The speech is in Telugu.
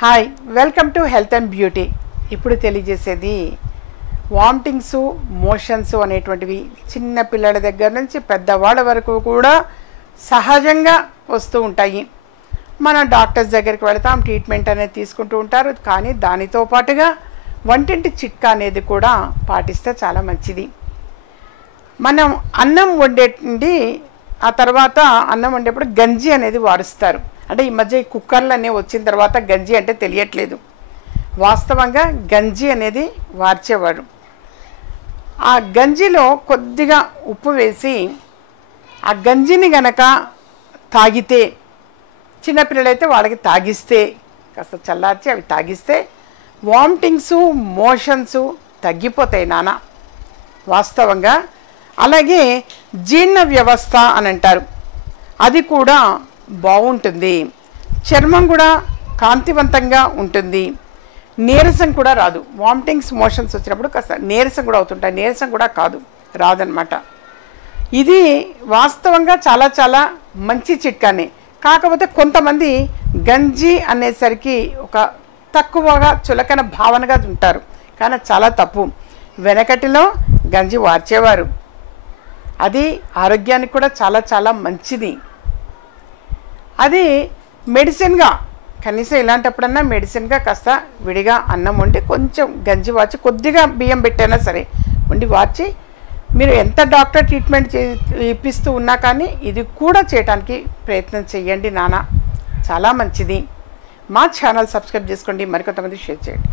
Hi welcome to health and beauty. ఇప్పుడు తెలియజేసేది వామిటింగ్స్ మోషన్స్ అనేటువంటివి చిన్న పిల్లల దగ్గర నుంచి పెద్దవాళ్ళ వరకు కూడా సహజంగా వస్తూ ఉంటాయి. మనం డాక్టర్స్ దగ్గరికి వెళ్తాం, ట్రీట్మెంట్ అనేది తీసుకుంటూ ఉంటారు. కానీ దానితో పాటుగా వంటింటి చిట్కా అనేది కూడా పాటిస్తే చాలా మంచిది. మనం అన్నం వండేటండి, ఆ తర్వాత అన్నం వండేప్పుడు గంజి అనేది వారుస్తారు. అంటే ఈ మధ్య ఈ కుక్కర్లు అనేవి వచ్చిన తర్వాత గంజి అంటే తెలియట్లేదు. వాస్తవంగా గంజి అనేది వార్చేవాడు. ఆ గంజిలో కొద్దిగా ఉప్పు వేసి ఆ గంజిని గనక తాగితే, చిన్నపిల్లలైతే వాళ్ళకి తాగిస్తే, కాస్త చల్లార్చి అవి తాగిస్తే వామిటింగ్స్ మోషన్స్ తగ్గిపోతాయి నాన్న వాస్తవంగా. అలాగే జీర్ణ వ్యవస్థ అని అంటారు, అది కూడా బాగుంటుంది. చర్మం కూడా కాంతివంతంగా ఉంటుంది. నీరసం కూడా రాదు. వామిటింగ్స్ మోషన్స్ వచ్చినప్పుడు కాస్త నీరసం కూడా అవుతుంటాయి. నీరసం కూడా కాదు, రాదనమాట. ఇది వాస్తవంగా చాలా చాలా మంచి చిట్కానే. కాకపోతే కొంతమంది గంజి అనేసరికి ఒక తక్కువగా చులకన భావనగా ఉంటారు, కానీ చాలా తప్పు. వెనకటిలో గంజి వార్చేవారు, అది ఆరోగ్యానికి కూడా చాలా చాలా మంచిది. అది మెడిసిన్గా, కనీసం ఇలాంటప్పుడన్నా మెడిసిన్గా కాస్త విడిగా అన్నం వండి కొంచెం గంజి వార్చి కొద్దిగా బియ్యం పెట్టైనా సరే వండి వార్చి మీరు ఎంత డాక్టర్ ట్రీట్మెంట్ ఇప్పిస్తూ ఉన్నా కానీ ఇది కూడా చేయడానికి ప్రయత్నం చేయండి నాన్న, చాలా మంచిది. మా ఛానల్ సబ్స్క్రైబ్ చేసుకోండి, మరికొంతమంది షేర్ చేయండి.